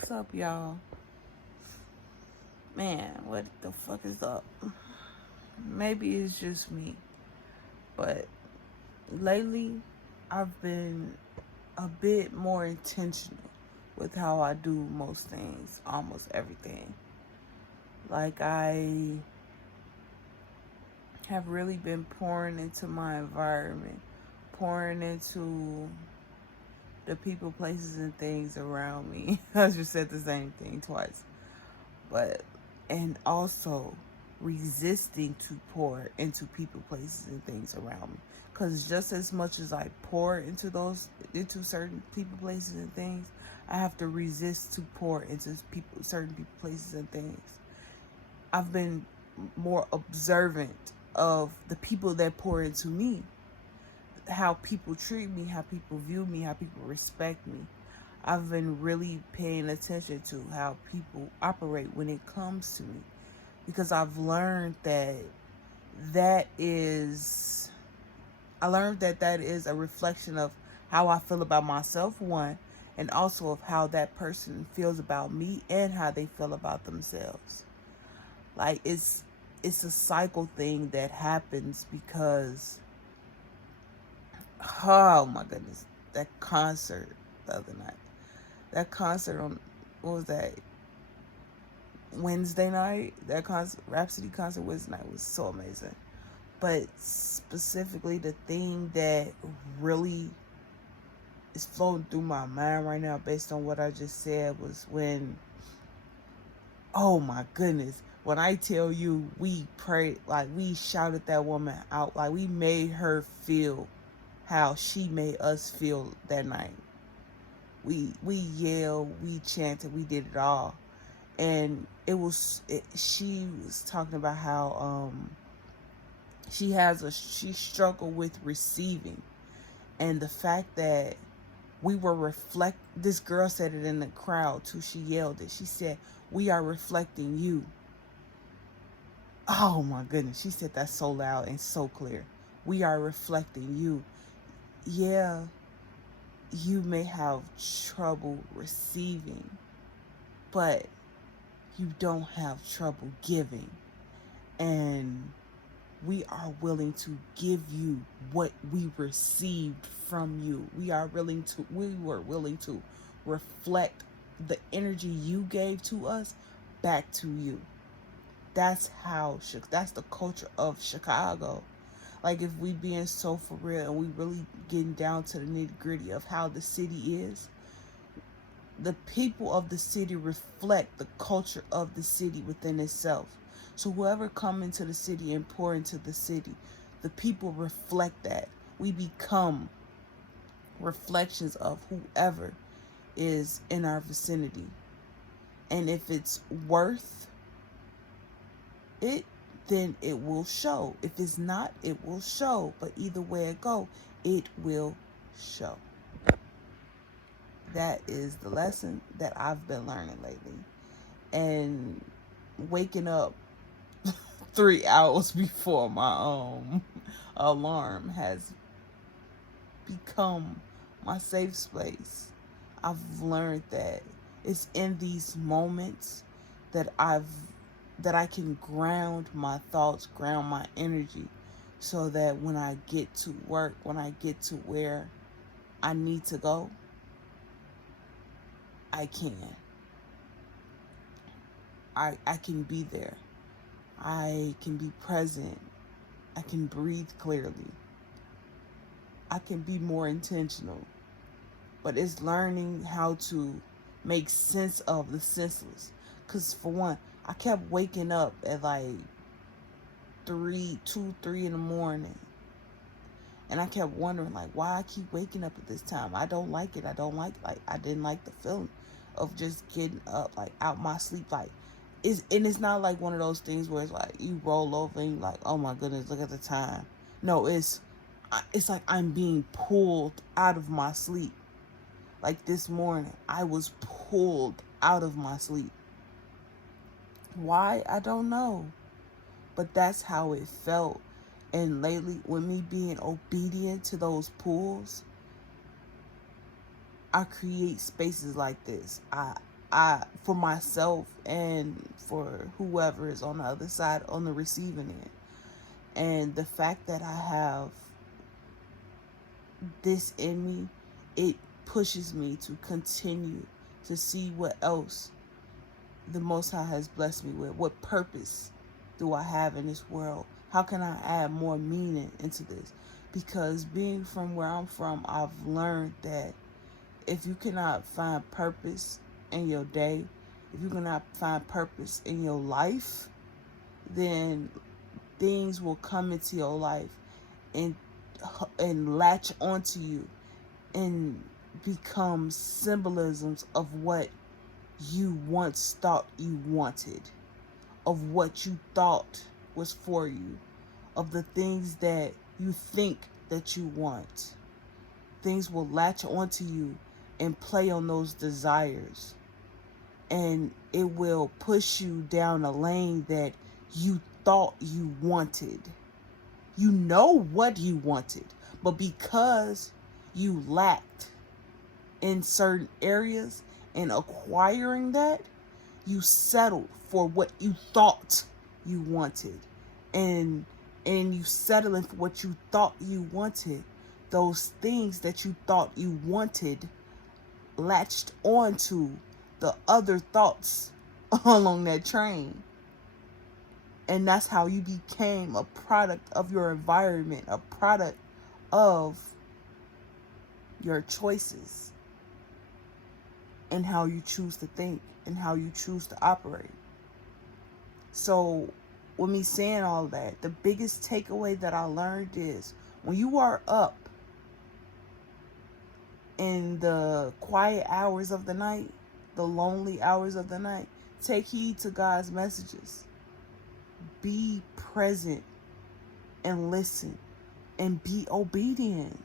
What's up, y'all? Man, what the fuck is up? Maybe it's just me, but lately I've been a bit more intentional with how I do most things, almost everything. Like, I have really been pouring into my environment, pouring into the people, places, and things around me. I just said the same thing twice. And also resisting to pour into people, places, and things around me. Because just as much as I pour into certain people, places, and things, I have to resist to pour into certain people, places, and things. I've been more observant of the people that pour into me, how people treat me, how people view me, how people respect me. I've been really paying attention to how people operate when it comes to me, because I've learned that is a reflection of how I feel about myself, one, and also of how that person feels about me and how they feel about themselves. Like, it's a cycle thing that happens because, oh my goodness, that concert the other night. That concert on, what was that, Wednesday night? That Rhapsody concert Wednesday night was so amazing. But specifically, the thing that really is flowing through my mind right now based on what I just said was when, oh my goodness, when I tell you we prayed, like we shouted that woman out, like we made her feel how she made us feel that night. We yelled, we chanted, we did it all. And she was talking about how she struggled with receiving, and the fact that this girl said it in the crowd too. She yelled it. She said, "We are reflecting you." Oh my goodness, she said that so loud and so clear. We are reflecting you. Yeah, you may have trouble receiving, but you don't have trouble giving. And we are willing to give you what we received from you. We were willing to reflect the energy you gave to us back to you. That's the culture of Chicago. Like, if we being so for real and we really getting down to the nitty gritty of how the city is, the people of the city reflect the culture of the city within itself. So whoever come into the city and pour into the city, the people reflect that. We become reflections of whoever is in our vicinity. And if it's worth it, then it will show. If it's not, it will show. But either way it go, it will show. That is the lesson that I've been learning lately. And waking up 3 hours before my alarm has become my safe space. I've learned that it's in these moments that I can ground my thoughts, ground my energy, so that when I get to work, when I get to where I need to go, I can. I can be there. I can be present. I can breathe clearly. I can be more intentional. But it's learning how to make sense of the senseless. Because for one, I kept waking up at like 3 in the morning. And I kept wondering, like, why I keep waking up at this time. I don't like it. I didn't like the feeling of just getting up, like, out my sleep. Like, it's not like one of those things where it's like you roll over and you're like, oh my goodness, look at the time. No, it's like I'm being pulled out of my sleep. Like this morning, I was pulled out of my sleep. Why? I don't know. But that's how it felt. And lately, with me being obedient to those pulls, I create spaces like this. for myself and for whoever is on the other side, on the receiving end. And the fact that I have this in me, it pushes me to continue to see what else the Most High has blessed me with. What purpose do I have in this world? How can I add more meaning into this? Because being from where I'm from, I've learned that if you cannot find purpose in your day, if you cannot find purpose in your life, then things will come into your life and latch onto you and become symbolisms of what you once thought you wanted, of what you thought was for you, of the things that you think that you want. Things will latch onto you and play on those desires, and it will push you down a lane that you thought you wanted. You know what you wanted, but because you lacked in certain areas in acquiring that, you settled for what you thought you wanted. And you settling for what you thought you wanted, those things that you thought you wanted latched onto the other thoughts along that train. And that's how you became a product of your environment, a product of your choices, and how you choose to think and how you choose to operate. So with me saying all that, the biggest takeaway that I learned is when you are up in the quiet hours of the night, the lonely hours of the night, take heed to God's messages. Be present and listen and be obedient.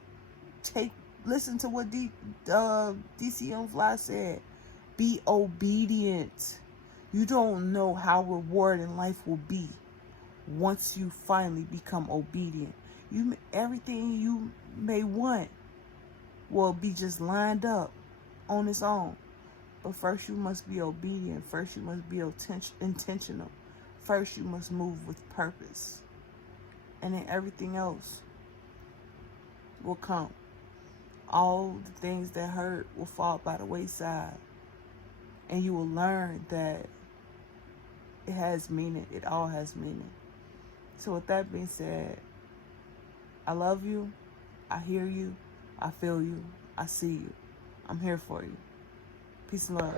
Listen to what DCM Fly said. Be obedient. You don't know how rewarding life will be once you finally become obedient. Everything you may want will be just lined up on its own. But first you must be obedient. First you must be intentional. First you must move with purpose. And then everything else will come. All the things that hurt will fall by the wayside. And you will learn that it has meaning. It all has meaning. So with that being said, I love you. I hear you. I feel you. I see you. I'm here for you. Peace and love.